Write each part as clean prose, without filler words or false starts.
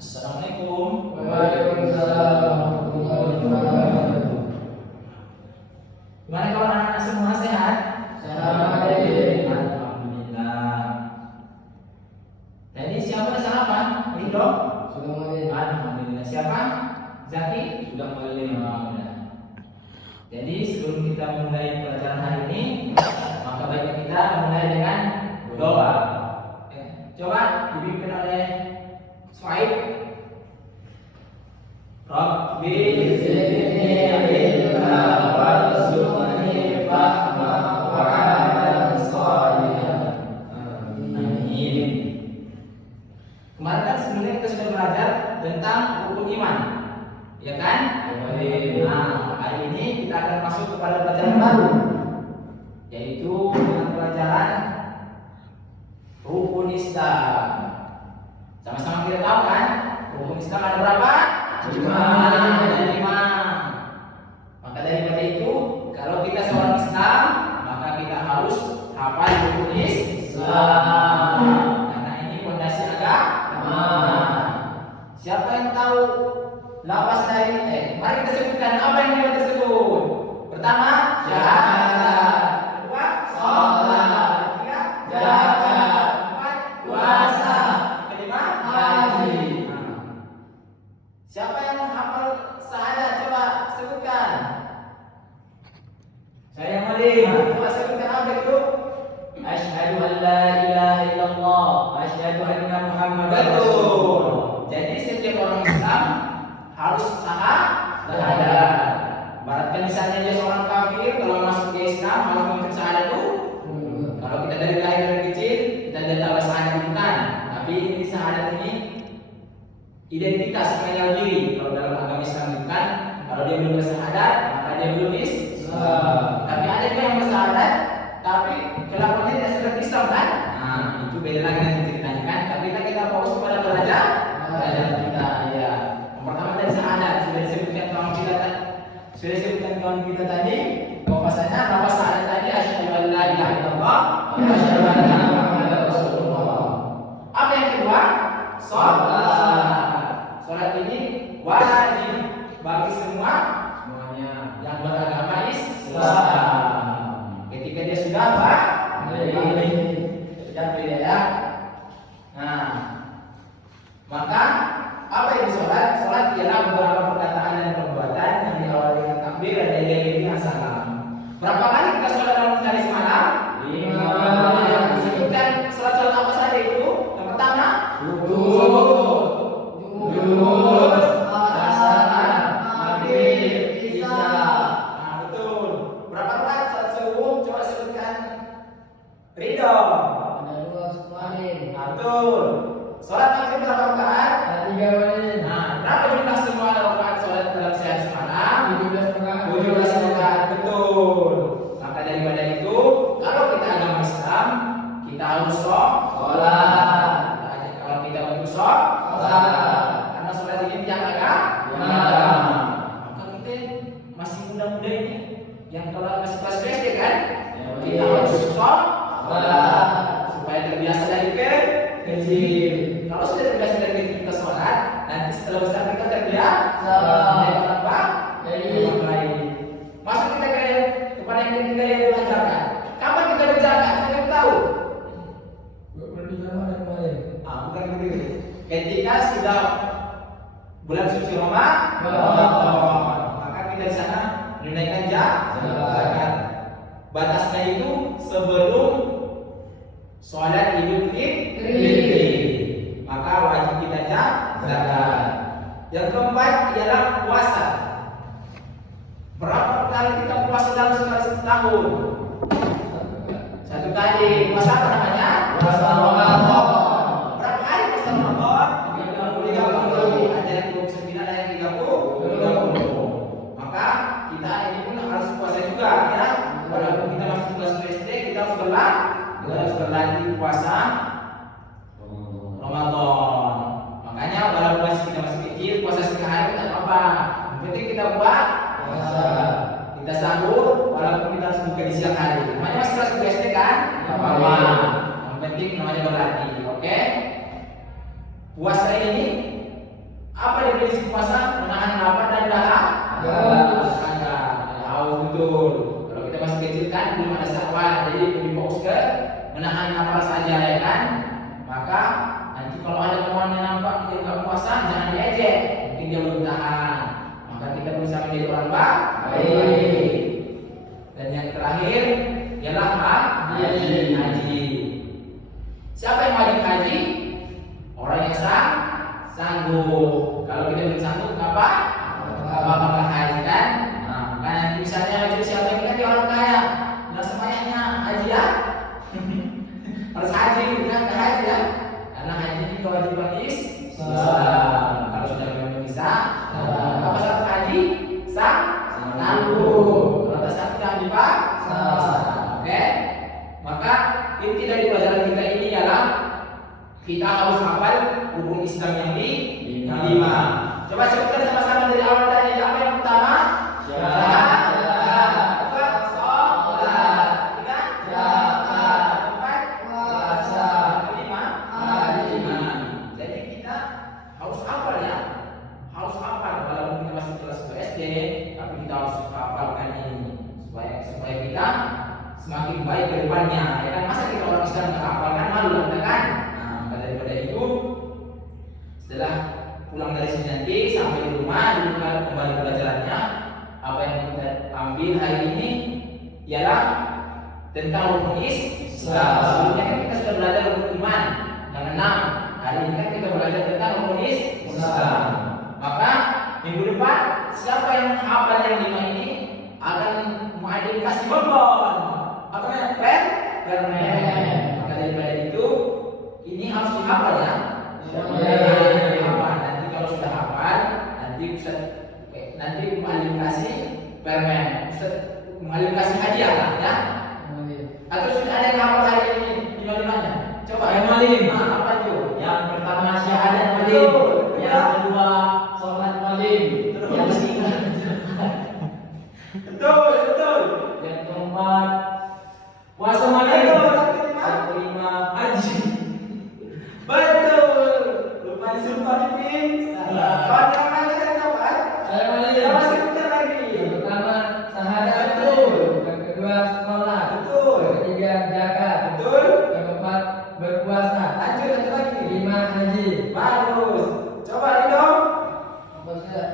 Assalamualaikum. Waalaikumsalam warahmatullahi wabarakatuh. Gimana kawan anak semua sehat? Sehat. Alhamdulillah. Jadi siapa yang sarapan? Ridho? Sudah mulai. Alhamdulillah. Siapa? Zaki? Sudah mulai. Alhamdulillah. Jadi sebelum kita mulai pelajaran hari ini, maka baiknya kita mulai dengan doa. Coba dipimpin oleh Suhaib. Rabbi zidni ilma warzuqni fahma wa 'amalan shalihan. Amin. Kemarin kan sebenarnya kita sudah belajar tentang rukun iman, ya kan? Nah, hari ini kita akan masuk kepada pelajaran baru, yaitu dengan pelajaran rukun Islam. Sama-sama kita tahu kan, rukun Islam ada berapa? 5. Ada 5. Maka daripada itu, kalau kita seorang Islam, maka kita harus hafal rukun Islam. Karena ini fondasi agama. Siapa yang tahu lapas dari mari kita sebutkan apa yang kita tersebut. Pertama, syahadat. Kedua, sholat. Ketiga, zakat. Keempat, puasa. Kelima, haji. Siapa yang hafal syahadat? Coba sebutkan. Saya Malik. Coba sebutkan apa itu? Asyhadu an la ilaha illallah wa asyhadu anna Muhammadar Betul. Rasulullah. Jadi setiap orang Islam harus syahadat. Baratkan misalnya dia seorang kafir, kalau masuk ke Islam harus mengucap syahadat itu. Kalau kita dari lahir dari kecil, kita tidak tahu syahadat itu kan. Tapi ini syahadat ini identitas mengenal diri. Kalau dalam agama Islam itu kan, kalau dia belum bersyahadat, maka dia belum Islam. Tapi ada juga yang bersyahadat, tapi kelakuannya tidak seperti Islam kan? Nah, itu beda lagi nanti ceritanya kan. Tapi kita fokus kepada belajar kita ya. Yang pertama dari syahadat sudah disebutkan kawan kita tadi, bahwasanya nama syahadat tadi asyhadu an la ilaha illallah wa asyhadu anna Muhammadar Rasulullah. Apa yang kedua? Sholat. Sholat ini wajib bagi semuanya yang beragama Islam. Ketika dia sudah ya. Nah, maka apa itu sholat? Sholat ialah beberapa perkataan dan perbuatan yang diawali dengan takbir dan diiringi dengan salam. Berapa kali kita sholat dalam sehari semalam? 5. Disebutkan sholat-sholat apa saja itu? Yang pertama, subuh, zuhur, asar, maghrib, isya. Nah, betul. Berapa rakaat sholat subuh? Coba sebutkan. Ridho. Ada 2 kemarin. Betul. Sholat maghrib berapa rakaat? 3 kemarin. Nah, berapa jumlah semua rakaat sholat dalam sehari semalam? 17 rakaat. 17 rakaat, betul. Maka daripada itu, kalau kita agama Islam, kita harus sholat. Kalau kita untuk sholat, karena sholat ini tiang agama. Maka kita masih muda-muda ini, yang kalau masih kelas SD kan, kita harus sholat supaya terbiasa dari kecil. Kalau sudah terbiasa dari kecil kita sholat, nanti setelah besar kita terbiasa apa? Masuk kita kepada yang ketiga yang diajarkan. Kapan kita berzakat? Saya tidak tahu. Berarti kemarin kemarin. Bukan begitu. Ketika sudah bulan suci Ramadan, maka kita di sana menunaikan zakat. Batasnya itu sebelum sholat Idul Fitri, maka wajib kita zakat. Yang keempat ialah puasa. Berapa kali kita puasa dalam setahun? 1 kali. Puasa apa namanya? Puasa Ramadan. Berapa hari puasa Ramadan? 30. Ada yang 29, ada yang 30. Maka kita ini pun harus puasa juga ya. Walaupun kita masih kelas SD, kita harus berlatih puasa Ramadan. Makanya walaupun kita masih kecil, puasa setengah hari tidak apa-apa. Yang penting kita buat puasa. Kita sahur walaupun kita harus buka di siang hari. Namanya masih kelas SD kan? Tidak apa-apa. Yang penting namanya berlatih, oke? Puasa ini definisi puasa? Menahan lapar dan dahaga. Haus, betul. Kalau kita masih kecil kan belum ada syahwat, jadi lebih fokus ke menahan lapar saja ya kan. Maka nanti kalau ada kawan yang nampak dia nggak puasa, jangan diejek, mungkin dia belum tahan. Maka kita berusaha menjadi orang baik. Dan yang terakhir ialah haji. Siapa yang wajib haji? Orang yang sanggup. Kalau kita belum sanggup, apa haji kan? Nah, kan misalnya siapa yang ganti orang kaya, nah semuanya haji ya, harus haji, bukan haji ya, karena haji ini kewajiban Islam. Kalau sudah belum bisa, apa syarat haji? Sanggup. Kalau tak sanggup jangan dipaksa. Oke? Maka inti dari pelajaran kita ini adalah kita harus hafal rukun Islam yang lima. Coba sebutkan sama-sama dari awal tadi. Apa yang pertama? Syahadat. Sholat. Empat, puasa. Kelima, haji. Jadi kita harus hafal ya. Harus hafal. Walaupun kita masih kelas 2 SD, tapi kita harus hafalkan ini supaya kita semakin baik ke depannya. Ya kan, masa kita orang Islam nggak hafal kan malu kan? Nah, daripada itu, setelah pulang dari sini nanti sampai di rumah kembali pelajarannya, apa yang kita ambil hari ini ialah tentang rukun Islam. Sebelumnya kan kita sudah belajar rukun iman yang 6. Hari ini kan kita belajar tentang rukun Islam. Maka minggu depan siapa yang hafal yang 5 ini akan muadil kasih bonbon. Apa namanya? Permen. Maka daripada itu ini harus dihafal ya. Nanti kalau sudah hafal, nanti Ustaz muallim kasih permen. Ustaz muallim kasih hadiah lah ya. Atau sudah ada yang hafal hari ini lima-limanya? Coba Saya muallim. Apa itu? Yang pertama syahadat muallim, yang kedua sholat muallim, yang ketiga Betul. yang keempat puasa muallim, yang kelima haji. Betul. Lupa disumpah Pipin. Kawan yang mana yang dapat? Saya muallim. Coba sebutkan lagi. Yang pertama syahadat Betul. muallim, yang kedua sholat, Betul. yang ketiga zakat, Betul. yang keempat berpuasa, Lanjut satu lagi. kelima haji. Bagus. Coba Rido.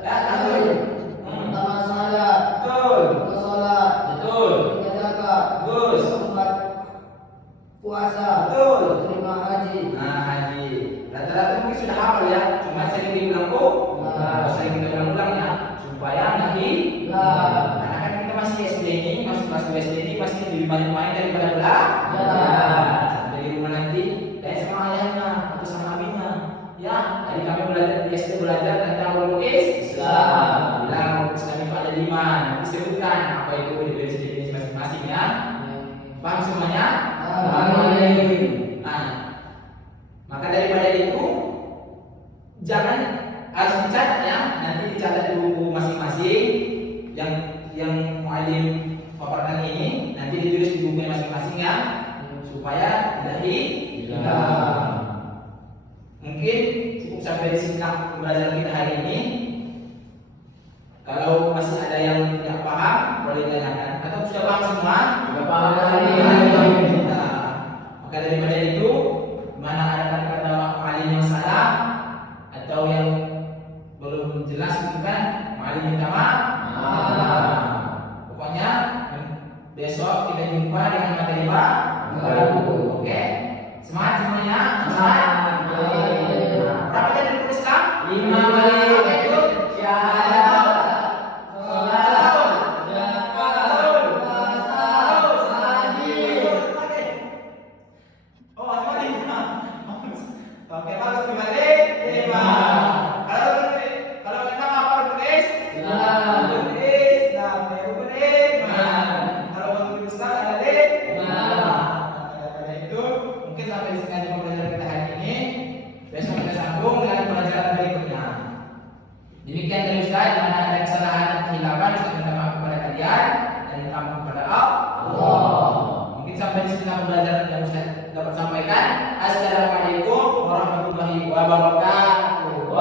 Ya, lanjut. Pertama salat, Betul. kedua salat, Betul. ketiga zakat, Bagus. keempat puasa, Betul. kelima haji. Nah, haji. Rata-rata mungkin sudah hafal ya. Cuma sering diulang-ulang. Sering kita ulang-ulang ya, supaya nggak hilang. Karena kan kita masih SD ini, masih kelas 2 SD ini masih lebih banyak main daripada belajar. Sampai di rumah nanti, sama ayahnya atau sama abinya. Ya, tadi kami belajar di SD belajar tentang rukun Islam. Bilang rukun Islam itu ada 5. Nanti sebutkan apa itu definisi masing-masing ya. Paham semuanya? Nah, maka daripada itu jangan harus dicatat ya. Nanti dicatat di buku masing-masing yang muallim paparkan ini. Nanti ditulis di bukunya masing-masing ya, supaya tidak hilang. Mungkin cukup sampai di sini pembelajaran kita hari ini. Kalau masih ada yang tidak paham, boleh ditanyakan. Atau sudah paham semua? Sudah paham. Nah, maka daripada itu, mana ada kata-kata muallim yang salah atau yang belum jelas, bukan muallim minta maaf. Pokoknya besok kita jumpa dengan materi baru. Oke, semangat semuanya. Semangat. Berapa tadi rukun Islam? 5 Apa itu? syahadat, Oke, bagus. Terima kasih. Kalau memang apa tulis? Tulis. Nah, tulis. Kalau mau tulis ada di. Pada itu mungkin sampai di sini aja pembelajaran kita hari ini. Besok kita sambung dengan pelajaran berikutnya. Demikian dari Ustaz. Mana ada kesalahan dan kehilapan, Ustaz minta maaf kepada kalian dan minta maaf kepada Allah. Mungkin sampai di sini pembelajaran yang Ustaz dapat sampaikan. Assalamualaikum warahmatullahi wabarakatuh.